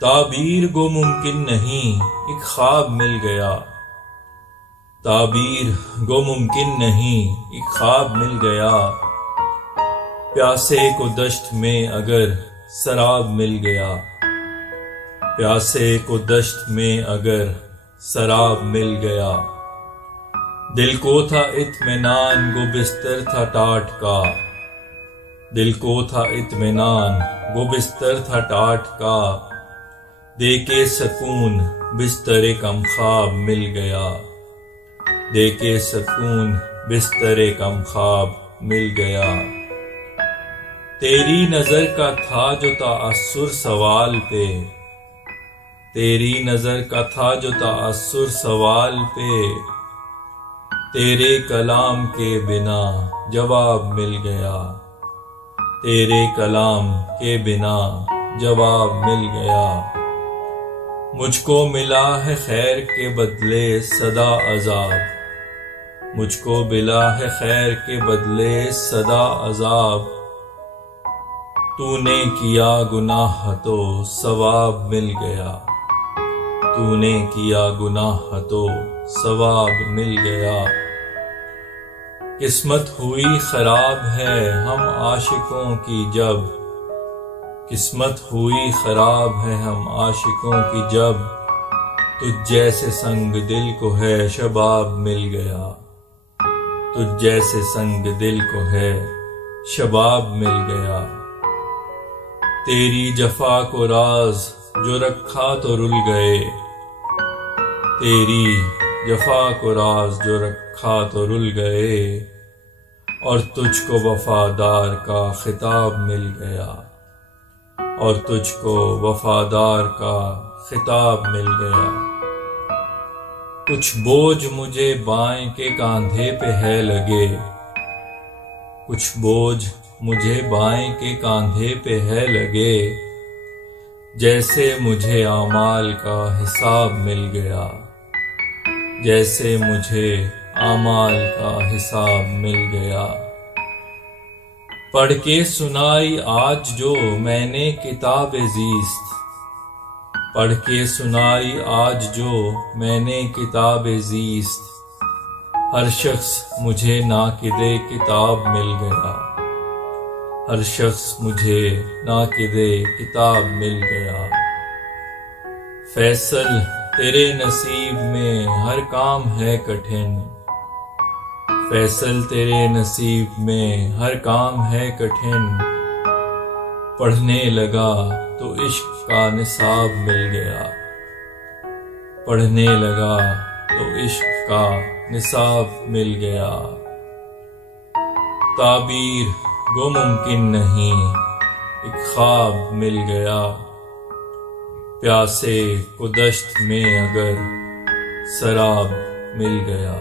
ताबीर गो मुमकिन नहीं, एक ख्वाब मिल गया। ताबीर गो मुमकिन नहीं, एक ख्वाब मिल गया। प्यासे को दश्त में अगर शराब मिल गया, प्यासे को दश्त में अगर शराब मिल गया। दिल को था इत्मीनान गो बिस्तर था टाट का, दिल को था इत्मीनान गो बिस्तर था टाट का। देके सकून बिस्तरे कम ख्वाब मिल गया, देके सकून बिस्तरे कम ख्वाब मिल गया। तेरी नजर का था जो ताअस्सुर सवाल पे, तेरी नजर का था जो ताअस्सुर सवाल पे। तेरे कलाम के बिना जवाब मिल गया, तेरे कलाम के बिना जवाब मिल गया। मुझको मिला है खैर के बदले सदा अजाब, मुझको मिला है खैर के बदले सदा अजाब। तूने किया गुनाह तो सवाब मिल गया, तूने किया गुनाह तो सवाब मिल गया। किस्मत हुई खराब है हम आशिकों की जब, किस्मत हुई खराब है हम आशिकों की जब। तुझ जैसे संग दिल को है शबाब मिल गया, तुझ जैसे संग दिल को है शबाब मिल गया। तेरी जफा को राज जो रखा तो रुल गए, तेरी जफा को राज जो रखा तो रुल गए। और तुझको वफादार का खिताब मिल गया, और तुझको वफादार का खिताब मिल गया। कुछ बोझ मुझे बाएं के कांधे पे है लगे, कुछ बोझ मुझे बाएं के कांधे पे है लगे। जैसे मुझे आमाल का हिसाब मिल गया, जैसे मुझे आमाल का हिसाब मिल गया। पढ़ के सुनाई आज जो मैंने किताब ज़ीस्त, पढ़ के सुनाई आज जो मैंने किताब ज़ीस्त। हर शख्स मुझे नाकिदे किताब मिल गया, हर शख्स मुझे नाकिदे किताब मिल गया। फैसल तेरे नसीब में हर काम है कठिन, फैसल तेरे नसीब में हर काम है कठिन। पढ़ने लगा तो इश्क का निसाब मिल गया, पढ़ने लगा तो इश्क का निसाब मिल गया। ताबीर गो मुमकिन नहीं, एक ख्वाब मिल गया। प्यासे को दश्त में अगर शराब मिल गया।